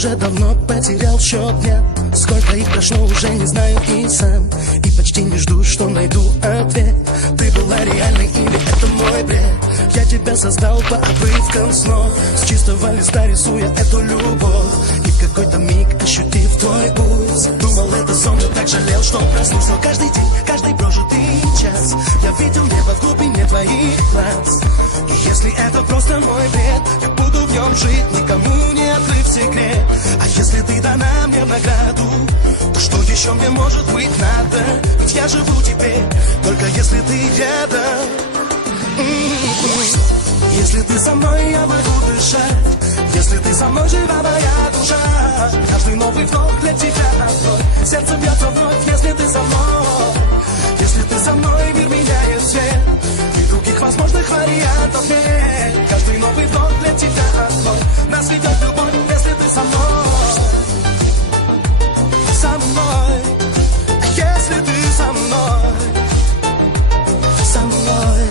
уже давно потерял счет дня. Сколько их прошло, уже не знаю и сам. И почти не жду, что найду ответ. Ты была реальной или это мой бред? Я тебя создал по обрывкам снов, с чистого листа рисуя эту любовь. И в какой-то миг, ощутив твой пульс, думал, это сон, но так жалел, что проснулся. Каждый день, каждый прожитый час я видел небо в глубине твоих глаз. И если это просто мой бред, я буду в нем жить, никому не открыв секрет. А если ты дана мне в награду, то что еще мне может быть надо? Ведь я живу теперь, только если ты рядом. Если ты со мной, я могу дышать. Если ты со мной, жива моя душа. Каждый новый вдох для тебя открой. Сердце бьется вновь, если ты со мной. Если ты со мной, мир меняет свет. И других возможных вариантов нет. Каждый новый вдох для тебя открой. Нас ведет любовь, если ты со мной. Со мной. Если ты со мной. Со мной.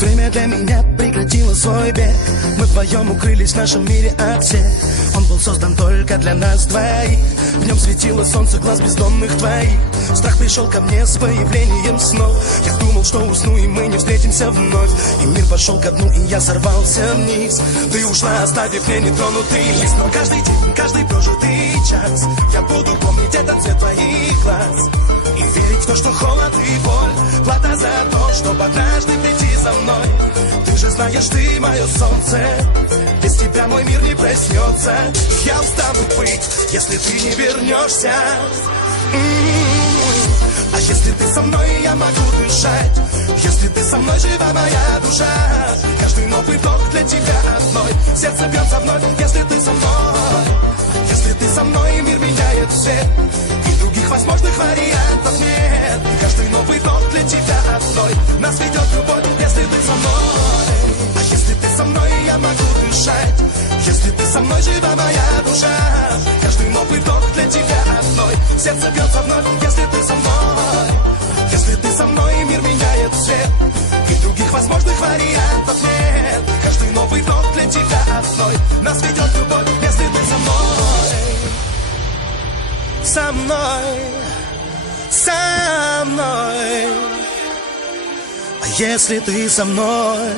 Время для меня прекратило свой бег. Мы вдвоем укрылись в нашем мире от всех. Он был создан только для нас двоих. В нем светило солнце глаз бездонных твоих. Страх пришел ко мне с появлением снов. Я думал, что усну, и мы не встретимся вновь. И мир пошел ко дну, и я сорвался вниз. Ты ушла, оставив мне нетронутый лист. Но каждый день, каждый прожитый час я буду помнить этот цвет твоих глаз. И верить в то, что холод и боль плата за то, чтобы однажды прийти за мной. Ты же знаешь, ты мое солнце. Без тебя мой мир не проснется. Я устану быть, если ты не вернешься. А если ты со мной, я могу дышать. Если ты со мной, жива моя душа. Каждый новый вдох для тебя одной. Сердце бьется вновь, если ты со мной. Если ты со мной, мир меняет свет. И других возможных вариантов нет. Каждый новый вдох для тебя одной. Нас ведет любовь, если ты со мной. А если ты со мной, я могу дышать. Если ты со мной, жива моя душа. Каждый новый вдох для тебя одной. Сердце бьется вновь, если ты со мной. Если ты со мной, мир меняет свет. И других возможных вариантов нет. Каждый новый вдох для тебя одной. Нас ведет любовь, если ты со мной. Со мной. Со мной. А если ты со мной?